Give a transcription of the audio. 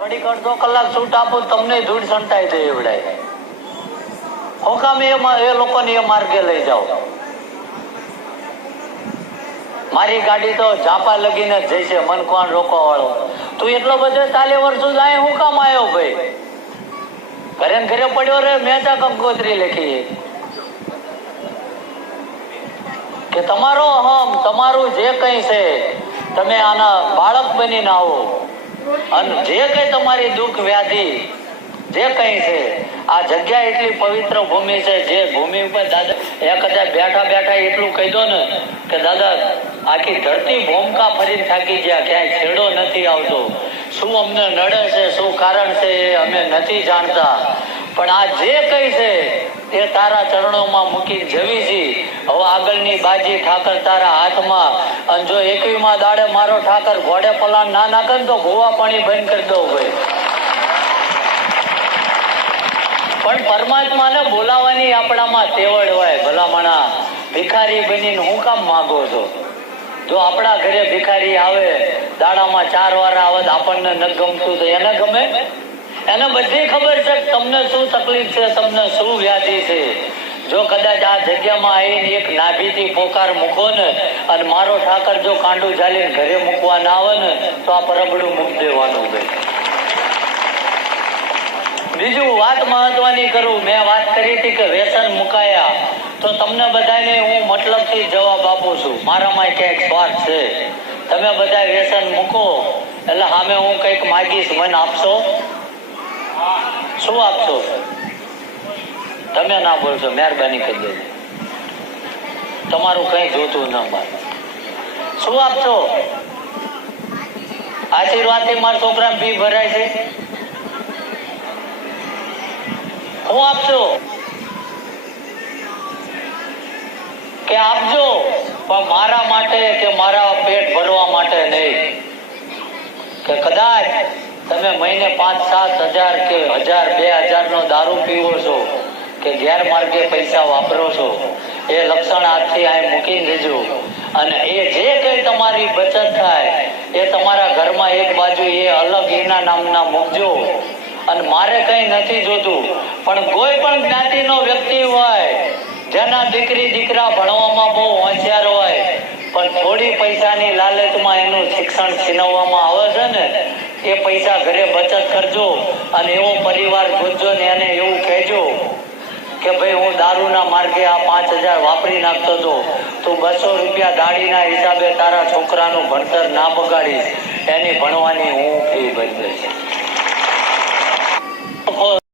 ઘડીક અડધો કલાક છૂટ આપો તમને ધૂળ સંટાઈ દે એવડાય હોકામે એ લોકોને એ માર્ગે લઈ જાઓ મારી ગાડી તો ઝાપા લગીને જ જઈ મન કોણ રોકવા વાળો તું એટલો બધો ચાલે વર્ષો જાય, હું કામ આવ્યો ભાઈ? ઘરે ઘરે પડ્યો રે, મેં ત્યાં કંકોત્રી લખી. કે તમારો અહમ તમારું જે કંઈ છે, તમે આના બાળક બનીને આવો. અને જે કઈ તમારી દુઃખ, વ્યાધિ, જે કઈ છે, આ જગ્યા એટલી પવિત્ર ભૂમિ છે, જે ભૂમિ ઉપર દાદા એક હજાર બેઠા બેઠા એટલું કહી દો ને કે દાદા, આખી ધરતી ભૂમકા ફરી થાકી ગયા, ક્યાંય છેડો નથી આવતો. શું અમને નડે છે, શું કારણ છે એ અમે નથી જાણતા. પણ આ જે કંઈ છે તે તારા ચરણોમાં મૂકી જવી છી હવે આગળની બાજી ઠાકર તારા હાથમાં. અને જો એકવીમાં દાડે મારો ઠાકર ઘોડે પલાણ ના નાખે તો ભૂવા પાણી બંધ કરી દઉં ભાઈ. પણ પરમાત્માને બોલાવાની આપણામાં તેવડ હોય, ભલામણા. ભિખારી બનીને હું કામ માંગો છો? જો આપણા ઘરે ભિખારી આવે, દાડામાં ચાર વાર આવે આપણને ન ગમતું તો એને ગમે? એને બધી ખબર છે તમને શું તકલીફ છે, તમને શું વ્યાધિ છે? જો કદાચ આ જગ્યામાં આવીને એક નાભીથી પોકાર મૂકો ને અને મારો ઠાકર જો કાંડું ઝાલીને ઘરે મૂકવા ના આવે ને, તો આ પરબડું મૂકી દેવાનું ભાઈ બીજું વાત મહત્વની કરું, મેં વાત કરી હતી કે વ્યસન મુકાયા. તો તમને બધાને હું મતલબથી જવાબ આપું છું. મારામાં ક્યાંક સ્વાર્થ છે. તમે બધા વ્યસન મૂકો, એટલે સામે હું કંઈક માગીશ, મને આપશો? શું આપશો? તમે ના બોલશો, મહેરબાની કરી દેજો. તમારું કઈ જોતું ન મારે શું આપશો? આશીર્વાદથી મારા છોકરા ફી ભરાય છે? હું આપશો? કે આપજો, પણ મારા માટે કે મારા પેટ ભરવા માટે નહીં? કે કદાચ તમે મહિને પાંચ, સાત હજાર કે હજાર, બે હજાર નો દારૂ પીવો છો કે ગેરમાર્ગે પૈસા વાપરો છો, એ લક્ષણ આજથી આ મૂકી દેજો અને એ જે કંઈ તમારી બચત થાય, એ તમારા ઘરમાં એક બાજુ એ અલગ એના નામના મૂકજો. અને મારે કંઈ નથી જોતું, પણ કોઈ પણ જ્ઞાતિનો વ્યક્તિ હોય, જેના દીકરી, દીકરા ભણવામાં બહુ હોશિયાર હોય, પણ થોડી પૈસાની લાલચમાં એનું શિક્ષણ છીનવવામાં આવે છે ને એ પૈસા ઘરે બચત કરજો અને એવો પરિવાર ગોતજો ને એને એવું કહેજો કે ભાઈ હું દારૂના માર્ગે આ પાંચ હજાર વાપરી નાખતો હતો. તું બસો રૂપિયા દાડીના હિસાબે તારા છોકરાનું ભણતર ના બગાડીશ. એની ભણવાની હું ફી ભરી દઈશ.